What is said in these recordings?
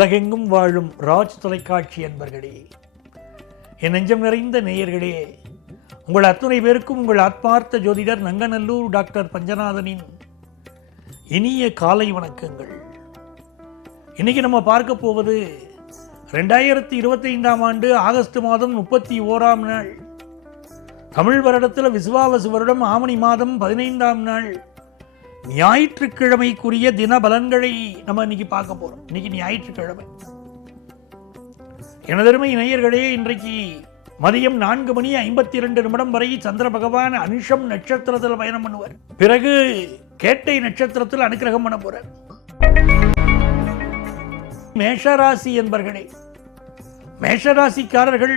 உலகெங்கும் வாழும் ராஜ் தொலைக்காட்சி அன்பர்களே, என் நெஞ்சம் நிறைந்த நேயர்களே, உங்கள் அத்துணை பேருக்கும் உங்கள் ஆத்மார்த்த ஜோதிடர் நங்கநல்லூர் டாக்டர் பஞ்சநாதனின் இனிய காலை வணக்கங்கள். இன்னைக்கு நம்ம பார்க்க போவது 2025ஆம் ஆண்டு ஆகஸ்ட் மாதம் 31ஆம் நாள், தமிழ் வருடத்தில் விசுவாவசு வருடம் ஆவணி மாதம் 15ஆம் நாள், ஞாயிற்றுக்கிழமைக்குரிய தின பலன்களை நம்ம இன்னைக்கு பார்க்க போறோம். இன்னைக்கு ஞாயிற்றுக்கிழமை. எனதருமை நேயர்களே, இன்றைக்கு மதியம் 4:52 வரை சந்திர பகவான் அனுஷம் நட்சத்திரத்தில் பயணம் பண்ணுவார். பிறகு கேட்டை நட்சத்திரத்தில் அனுக்கிரகம் பண்ண போறார். மேஷராசி என்பர்களே, மேஷராசிக்காரர்கள்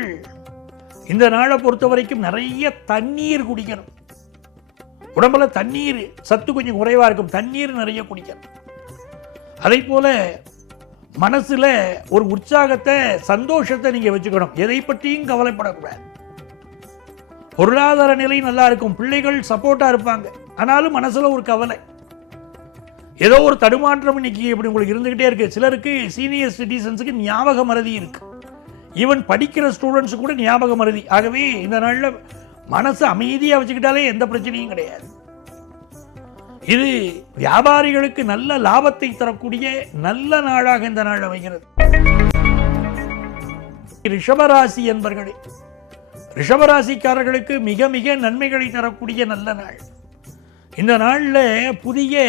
இந்த நாளை பொறுத்த வரைக்கும் நிறைய தண்ணீர் குடிக்கணும். உடம்புல தண்ணீர் சத்து கொஞ்சம் குறைவா இருக்கும், தண்ணீர் நிறைய குடிக்கணும். அதே போல மனசுல ஒரு உற்சாகத்தை, சந்தோஷத்தை நீங்க வச்சுக்கணும். எதை பற்றியும் கவலைப்படக்கூடாது. பொருளாதார நிலை நல்லா இருக்கும், பிள்ளைகள் சப்போர்ட்டா இருப்பாங்க. ஆனாலும் மனசுல ஒரு கவலை, ஏதோ ஒரு தடுமாற்றம் இன்னைக்கு இப்படி உங்களுக்கு இருந்துகிட்டே இருக்கு. சிலருக்கு சீனியர் சிட்டிசன்ஸுக்கு ஞாபக மறதி இருக்கு. ஈவன் படிக்கிற ஸ்டூடெண்ட்ஸு கூட ஞாபக மறதி. ஆகவே இந்த நாளில் மனசு அமைதியாக வச்சுக்கிட்டாலே எந்த பிரச்சனையும் கிடையாது. இது வியாபாரிகளுக்கு நல்ல லாபத்தை தரக்கூடிய நல்ல நாளாக இந்த நாள் அமைகிறது. ரிஷபராசி என்பர்களே, ரிஷபராசிக்காரர்களுக்கு மிக மிக நன்மைகளை தரக்கூடிய நல்ல நாள். இந்த நாளில் புதிய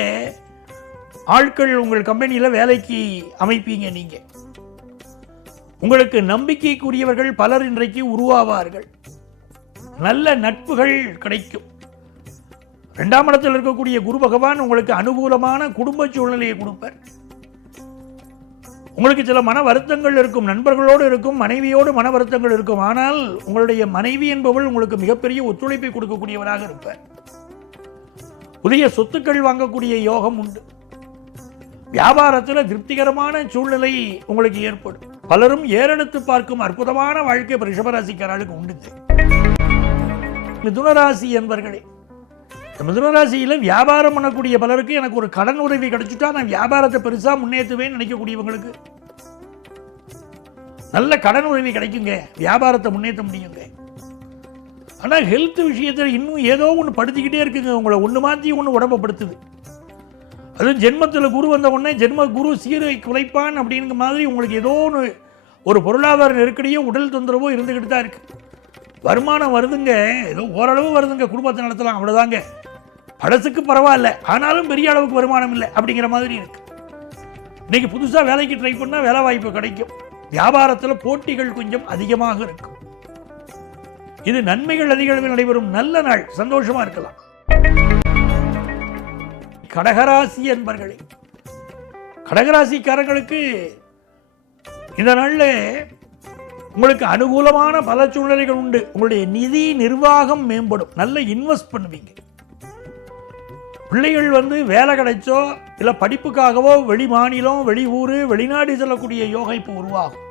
ஆட்கள் உங்கள் கம்பெனியில் வேலைக்கு அமைப்பீங்க. நீங்க உங்களுக்கு நம்பிக்கைக்குரியவர்கள் பலர் இன்றைக்கு உருவாவார்கள். நல்ல நட்புகள் கிடைக்கும். 2ஆம் இடத்தில் இருக்கக்கூடிய குரு பகவான் உங்களுக்கு அனுகூலமான குடும்ப சூழ்நிலையை கொடுப்பார். உங்களுக்கு சில மன வருத்தங்கள் இருக்கும், நண்பர்களோடு இருக்கும், மனைவியோடு மன வருத்தங்கள் இருக்கும். ஆனால் உங்களுடைய மனைவி என்பவள் உங்களுக்கு மிகப்பெரிய ஒத்துழைப்பை கொடுக்கக்கூடியவராக இருப்பார். புதிய சொத்துக்கள் வாங்கக்கூடிய யோகம் உண்டு. வியாபாரத்தில் திருப்திகரமான சூழ்நிலை உங்களுக்கு ஏற்படும். பலரும் ஏறெடுத்து பார்க்கும் அற்புதமான வாழ்க்கை ரிஷபராசிக்காரர்களுக்கு உண்டுங்க. மிதுனராசி என்பர்களே, மிதுனராசியில் வியாபாரம் பண்ணக்கூடிய பலருக்கு எனக்கு ஒரு கடன் உதவி கிடைச்சிட்டா நான் வியாபாரத்தை பெருசா முன்னேற்றுவேன்னு நினைக்கக்கூடியவங்களுக்கு நல்ல கடன் உதவி கிடைக்குங்க, வியாபாரத்தை முன்னேற்ற முடியுங்க. ஆனால் ஹெல்த் விஷயத்தில் இன்னும் ஏதோ ஒன்று படுத்திக்கிட்டே இருக்குங்க. உங்களை ஒன்று மாற்றி ஒன்று உடம்பப்படுத்துது. அதுவும் ஜென்மத்தில் குரு வந்த உடனே ஜென்ம குரு சீரை குலைப்பான் அப்படிங்கிற மாதிரி உங்களுக்கு ஏதோ ஒரு பொருளாதார நெருக்கடியோ உடல் தொந்தரவோ இருந்துக்கிட்டு தான் இருக்கு. வருமானம் வருதுங்க, ஏதோ ஓரளவு வருதுங்க, குடும்பத்தை நடத்தலாம், அவ்வளோதாங்க. படத்துக்கு பரவாயில்ல, ஆனாலும் பெரிய அளவுக்கு வருமானம் இல்லை அப்படிங்கிற மாதிரி இருக்கு. இன்னைக்கு புதுசாக வேலைக்கு ட்ரை பண்ணால் வேலை வாய்ப்பு கிடைக்கும். வியாபாரத்தில் போட்டிகள் கொஞ்சம் அதிகமாக இருக்கும். இது நன்மைகள் அதிக அளவில் நடைபெறும் நல்ல நாள், சந்தோஷமா இருக்கலாம். கடகராசி என்பர்களே, கடகராசிக்காரர்களுக்கு இந்த நாளில் உங்களுக்கு அனுகூலமான பல சூழ்நிலைகள் உண்டு. உங்களுடைய நிதி நிர்வாகம் மேம்படும். நல்ல இன்வெஸ்ட் பண்ணுவீங்க. பிள்ளைகள் வேலை கிடைச்சோ இல்லை படிப்புக்காகவோ வெளி மாநிலம், வெளி ஊர், வெளிநாடு செல்லக்கூடிய யோகம் இப்போ உருவாகும்.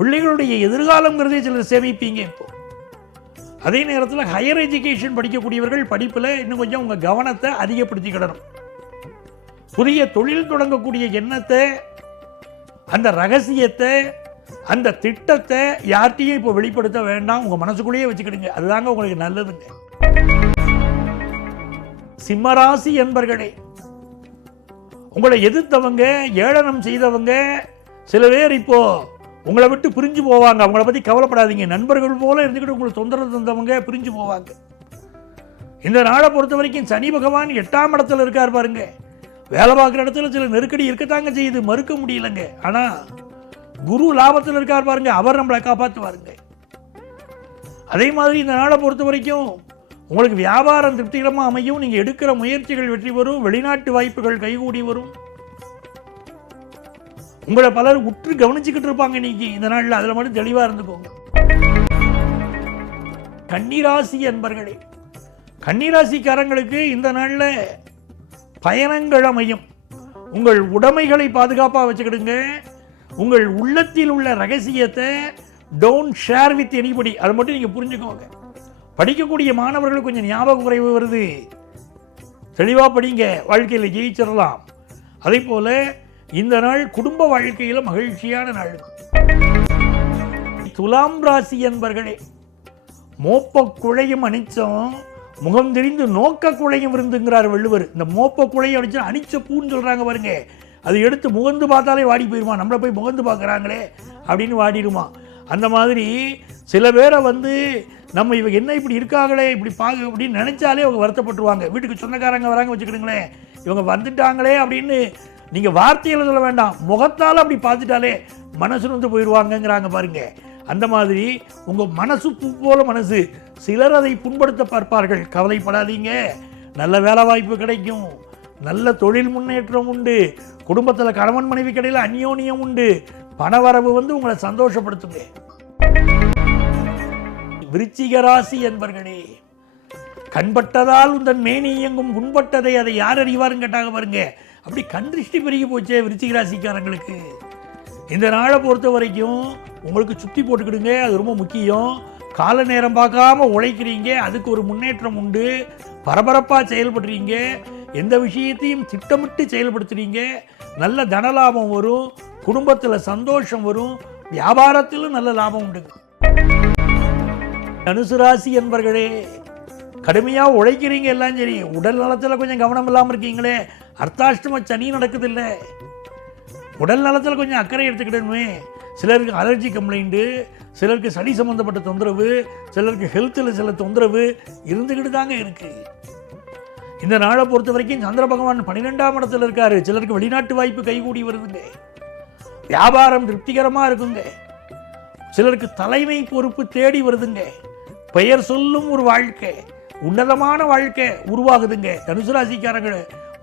பிள்ளைகளுடைய எதிர்காலங்கிறதே சிலர் சேமிப்பீங்க இப்போ. அதே நேரத்தில் ஹையர் எஜுகேஷன் படிக்கக்கூடியவர்கள் படிப்பில் இன்னும் கொஞ்சம் உங்கள் கவனத்தை அதிகப்படுத்திக்கிடணும். புதிய தொழில் தொடங்கக்கூடிய எண்ணத்தை, அந்த ரகசியத்தை, அந்த திட்டத்தை யார்கிட்டையும் இப்போ வெளிப்படுத்த வேண்டாம். உங்கள் மனசுக்குள்ளேயே வச்சுக்கிடுங்க. அதுதாங்க உங்களுக்கு நல்லதுங்க. சிம்மராசி என்பர்களே, உங்களை எதிர்த்தவங்க, ஏளனம் செய்தவங்க சில பேர் இப்போ உங்களை விட்டு பிரிஞ்சு போவாங்க. அவங்கள பற்றி கவலைப்படாதீங்க. நண்பர்கள் போல இருந்துக்கிட்டு உங்களுக்கு தொந்தரவு தந்தவங்க பிரிஞ்சு போவாங்க. இந்த நாளை பொறுத்த வரைக்கும் சனி பகவான் 8ஆம் இடத்துல இருக்கார் பாருங்க. வேலை பார்க்குற இடத்துல சில நெருக்கடி இருக்கத்தாங்க செய்யுது, மறுக்க முடியலங்க. ஆனால் குரு லாபத்தில் இருக்கார் பாருங்க, அவர் நம்மளை காப்பாற்றுவாருங்க. அதே மாதிரி இந்த நாளை பொறுத்த வரைக்கும் உங்களுக்கு வியாபாரம் திருப்திகரமாக அமையும். நீங்கள் எடுக்கிற முயற்சிகள் வெற்றி வரும். வெளிநாட்டு வாய்ப்புகள் கைகூடி வரும். உங்களை பலர் உற்று கவனிச்சுக்கிட்டு இருப்பாங்க இன்னைக்கு இந்த நாளில். அதில் மட்டும் தெளிவாக இருந்துக்கோங்க. கன்னிராசி என்பர்களே, கன்னிராசிக்காரங்களுக்கு இந்த நாளில் பயணங்கள் அமையும். உங்கள் உடைமைகளை பாதுகாப்பாக வச்சுக்கிடுங்க. உங்கள் உள்ளத்தில் உள்ள ரகசியத்தை டோன்ட் ஷேர் வித் எனிபடி, அதை மட்டும் நீங்கள் புரிஞ்சுக்கோங்க. படிக்கக்கூடிய மாணவர்களுக்கு கொஞ்சம் ஞாபக குறைவு வருது, தெளிவாக படிங்க, வாழ்க்கையில் ஜெயிச்சிடலாம். அதே போல் இந்த நாள் குடும்ப வாழ்க்கையில் மகிழ்ச்சியான நாள். துலாம் ராசி என்பர்களே, மோப்ப குழையும் அனிச்சம் முகம் தெரிந்து நோக்க குழையும் விருந்துங்கிறார் வள்ளுவர். இந்த மோப்ப குழையும் அனிச்சா அனிச்ச பூன்னு சொல்றாங்க பாருங்க, அது எடுத்து முகந்து பார்த்தாலே வாடி போயிருமா, நம்மளை போய் முகந்து பார்க்குறாங்களே அப்படின்னு வாடிடுமா. அந்த மாதிரி சில பேரை நம்ம இவங்க என்ன இப்படி இருக்காங்களே இப்படி பார்க்க அப்படின்னு நினைச்சாலே அவங்க வருத்தப்பட்டுருவாங்க. வீட்டுக்கு சொந்தக்காரங்க வராங்க வச்சுக்கிடுங்களேன், இவங்க வந்துட்டாங்களே அப்படின்னு நீங்கள் வார்த்தையில் சொல்ல வேண்டாம், முகத்தால் அப்படி பார்த்துட்டாலே மனசு வந்து போயிடுவாங்கங்கிறாங்க பாருங்க. அந்த மாதிரி உங்கள் மனசு பூ போல மனசு, சிலர் அதை புண்படுத்த பார்ப்பார்கள். கவலைப்படாதீங்க, நல்ல வேலை வாய்ப்பு கிடைக்கும், நல்ல தொழில் முன்னேற்றம் உண்டு, குடும்பத்தில் கணவன் மனைவி கடையில் அந்யோன்யம் உண்டு, பணவரவு உங்களை சந்தோஷப்படுத்துங்க. விருச்சிக ராசி என்பர்களே, கண்பட்டதால் உந்தன் மேனி இயங்கும், முன்பட்டதை அதை யார் அறிவாருன்னு கேட்டாங்க பாருங்க. அப்படி கண் திருஷ்டி பெருகி போச்சே விருச்சிக ராசிக்காரங்களுக்கு. இந்த நாளை பொறுத்த வரைக்கும் உங்களுக்கு சுற்றி போட்டுக்கிடுங்க, அது ரொம்ப முக்கியம். கால நேரம் பார்க்காம உழைக்கிறீங்க, அதுக்கு ஒரு முன்னேற்றம் உண்டு. பரபரப்பாக செயல்படுறீங்க, எந்த விஷயத்தையும் திட்டமிட்டு செயல்படுத்துறீங்க, நல்ல தனலாபம் வரும், குடும்பத்தில் சந்தோஷம் வரும், வியாபாரத்திலும் நல்ல லாபம் உண்டு. தனுசு ராசி என்பர்களே, கடுமையாக உழைக்கிறீங்க, எல்லாம் சரி, உடல் நலத்தில் கொஞ்சம் கவனம் இல்லாமல் இருக்கீங்களே, அர்த்தாஷ்டம சனி நடக்குதில்லை, உடல் நலத்தில் கொஞ்சம் அக்கறை எடுத்துக்கிட்டணுமே. சிலருக்கு அலர்ஜி கம்ப்ளைண்ட்டு, சிலருக்கு சளி சம்மந்தப்பட்ட தொந்தரவு, சிலருக்கு ஹெல்த்தில் சில தொந்தரவு இருந்துக்கிட்டு தாங்க இருக்குது. இந்த நாளை பொறுத்த வரைக்கும் சந்திர பகவான் 12ஆம் இடத்துல இருக்காரு. சிலருக்கு வெளிநாட்டு வாய்ப்பு கைகூடி வருதுங்க, வியாபாரம் திருப்திகரமாக இருக்குங்க, சிலருக்கு தலைமை பொறுப்பு தேடி வருதுங்க, பெயர் சொல்லும் ஒரு வாழ்க்கை, உன்னதமான வாழ்க்கை உருவாகுதுங்க. தனுசு ராசிக்காரங்க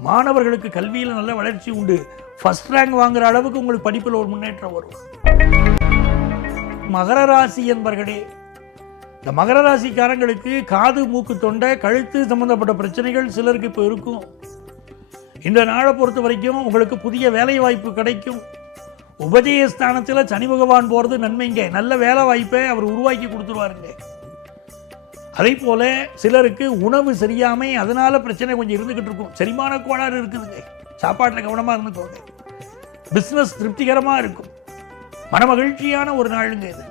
மாணவர்களுக்கு கல்வியில் நல்ல வளர்ச்சி உண்டு, ஃபர்ஸ்ட் ரேங்க் வாங்குற அளவுக்கு உங்களுக்கு படிப்பில் ஒரு முன்னேற்றம் வரும். மகர ராசி என்பர்களே, இந்த மகர ராசிக்காரங்களுக்கு காது மூக்கு தொண்டை கழுத்து சம்பந்தப்பட்ட பிரச்சனைகள் சிலருக்கு இப்போ இருக்கும். இந்த நாளை பொறுத்த வரைக்கும் உங்களுக்கு புதிய வேலை வாய்ப்பு கிடைக்கும். உபஜயஸ்தானத்தில் சனி பகவான் போகிறது நன்மைங்க, நல்ல வேலை வாய்ப்பை அவர் உருவாக்கி கொடுத்துருவாருங்க. அதே போல் சிலருக்கு உணவு சரியாமை, அதனால் பிரச்சனை கொஞ்சம் இருந்துக்கிட்டு இருக்கும், செரிமான கோளாறு இருக்குதுங்க, சாப்பாட்டில் கவனமாக இருந்துக்கோங்க. பிஸ்னஸ் திருப்திகரமாக இருக்கும், மனமகிழ்ச்சியான ஒரு நாளுங்க இது.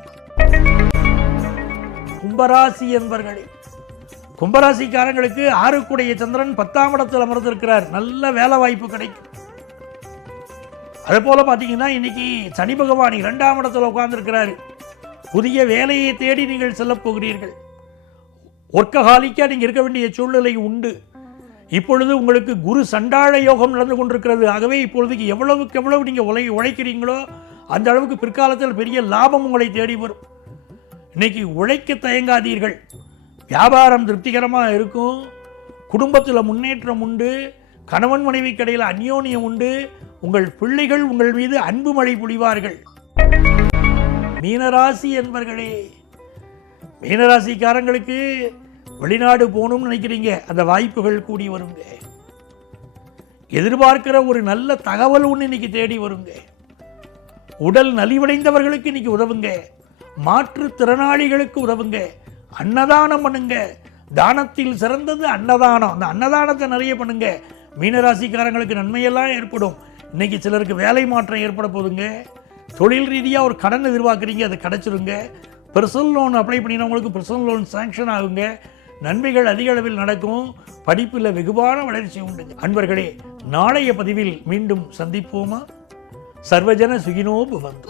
கும்பராசி என்பர்களே, கும்பராசிக்காரங்களுக்கு 6 சந்திரன் 10ஆம் இடத்தில் அமர்ந்திருக்கிறார், நல்ல வேலை வாய்ப்பு கிடைக்கும். அதே போல் பார்த்தீங்கன்னா இன்னைக்கு சனி பகவான் 2ஆம் இடத்துல உட்கார்ந்துருக்கிறாரு. புதிய வேலையை தேடி நீங்கள் செல்ல போகிறீர்கள். ஒர்க்கஹாலிக்காக நீங்கள் இருக்க வேண்டிய சூழ்நிலை உண்டு. இப்பொழுது உங்களுக்கு குரு சண்டாள யோகம் நடந்து கொண்டிருக்கிறது. ஆகவே இப்பொழுதுக்கு எவ்வளவுக்கு எவ்வளவு நீங்கள் உழைக்கிறீங்களோ அந்த அளவுக்கு பிற்காலத்தில் பெரிய லாபம் உங்களை தேடி வரும். இன்னைக்கு உழைக்க தயங்காதீர்கள், வியாபாரம் திருப்திகரமாக இருக்கும், குடும்பத்தில் முன்னேற்றம் உண்டு, கணவன் மனைவி கடையில் அந்யோன்யம் உண்டு, உங்கள் பிள்ளைகள் உங்கள் மீது அன்பு மழை பொழிவார்கள். மீனராசி என்பர்களே, மீனராசிக்காரங்களுக்கு வெளிநாடு போகணும்னு நினைக்கிறீங்க, அந்த வாய்ப்புகள் கூடி வருங்க. எதிர்பார்க்கிற ஒரு நல்ல தகவல் ஒன்று இன்னைக்கு தேடி வருங்க. உடல் நலிவடைந்தவர்களுக்கு இன்னைக்கு உதவுங்க, மாற்றுத்திறனாளிகளுக்கு உதவுங்க, அன்னதானம் பண்ணுங்க. தானத்தில் சிறந்தது அன்னதானம், அந்த அன்னதானத்தை நிறைய பண்ணுங்க. மீனராசிக்காரங்களுக்கு நன்மையெல்லாம் ஏற்படும். இன்னைக்கு சிலருக்கு வேலை மாற்றம் ஏற்பட போதுங்க. தொழில் ரீதியாக ஒரு கடன் எதிர்பார்க்குறீங்க, அது கிடைச்சிருங்க. பர்சனல் லோன் அப்ளை பண்ணினவங்களுக்கு பர்சனல் லோன் சாங்ஷன் ஆகுங்க. நன்மைகள் அதிக அளவில் நடக்கும், படிப்பில் வெகுவான வளர்ச்சி உண்டு. அன்பர்களே, நாளைய பதிவில் மீண்டும் சந்திப்போமா? சர்வஜன சுகினோ பவந்து.